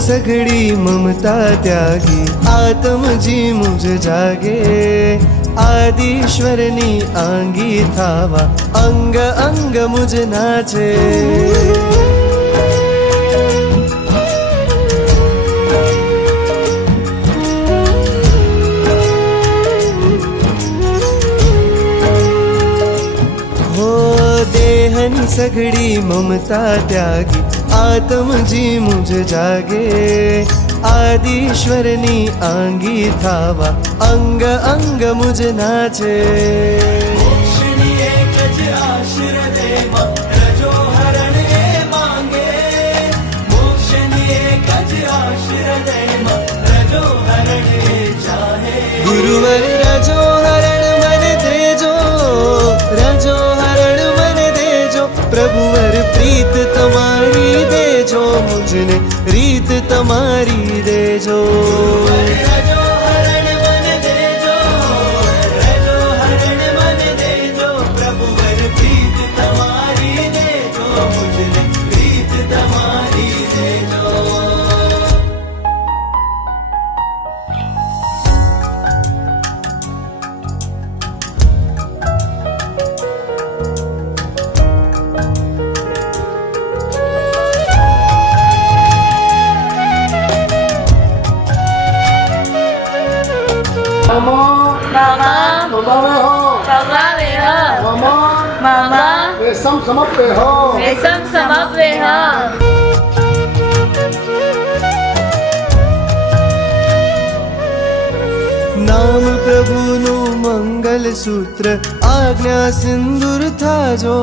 सघड़ी ममता त्यागी आत्म जी मुझ जागे आदिश्वरनी आंगी थावा अंग अंग मुझ नाचे देहनी सघड़ी ममता त्यागी आत्म जी मुझ जागे आदिश्वरनी आंगी थावा अंग अंग मुझ नाचे मोक्षनी एक ज आशीर्दे रजो हरण ए मांगे मोक्षनी एक ज आशीर्दे रजो हरण ए चाहे गुरुवर रजो हरण मन देजो रजो हरण मन देजो प्रभुवर प्रीत तमारी देजो मुझने रीत तमारी देजो रजो हरण मन देजो रजो हरण मन देजो प्रभुवर प्रीत तमारी देजो मुझने प्रीत तमारी देजो नाम प्रभुनु मंगल सूत्र आज्ञा सिंदूर थाजो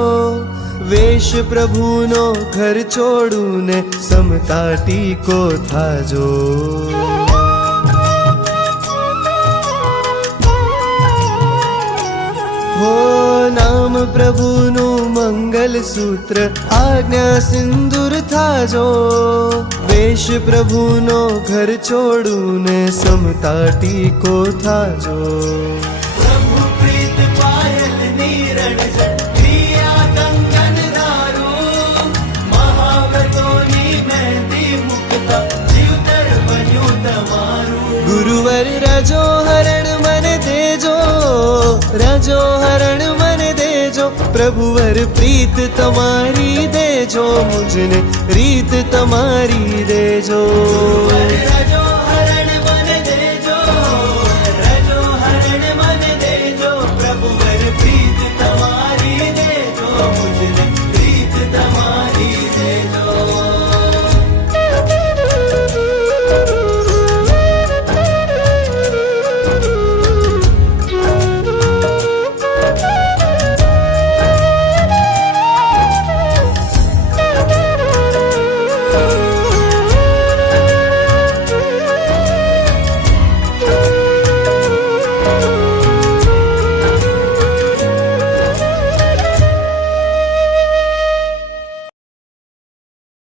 वेश प्रभुनो घर छोड़ूने समता टीको थाजो हो नाम प्रभुनु मंगल सूत्र आज्ञा सिंदूर थाजो वेश प्रभुनो घर छोड़ूने समता टीको थाजो प्रभु प्रीत पायल नीरण क्रिया कंगन दारू महाव्रतोनी मेहंदी मुक्ता जीवतर बन्यू तमारू गुरुवर रजो हरण मन देजो रजो हरण मन देजो प्रभुवर प्रीत तमारी देजो मुझने रीत तमारी देजो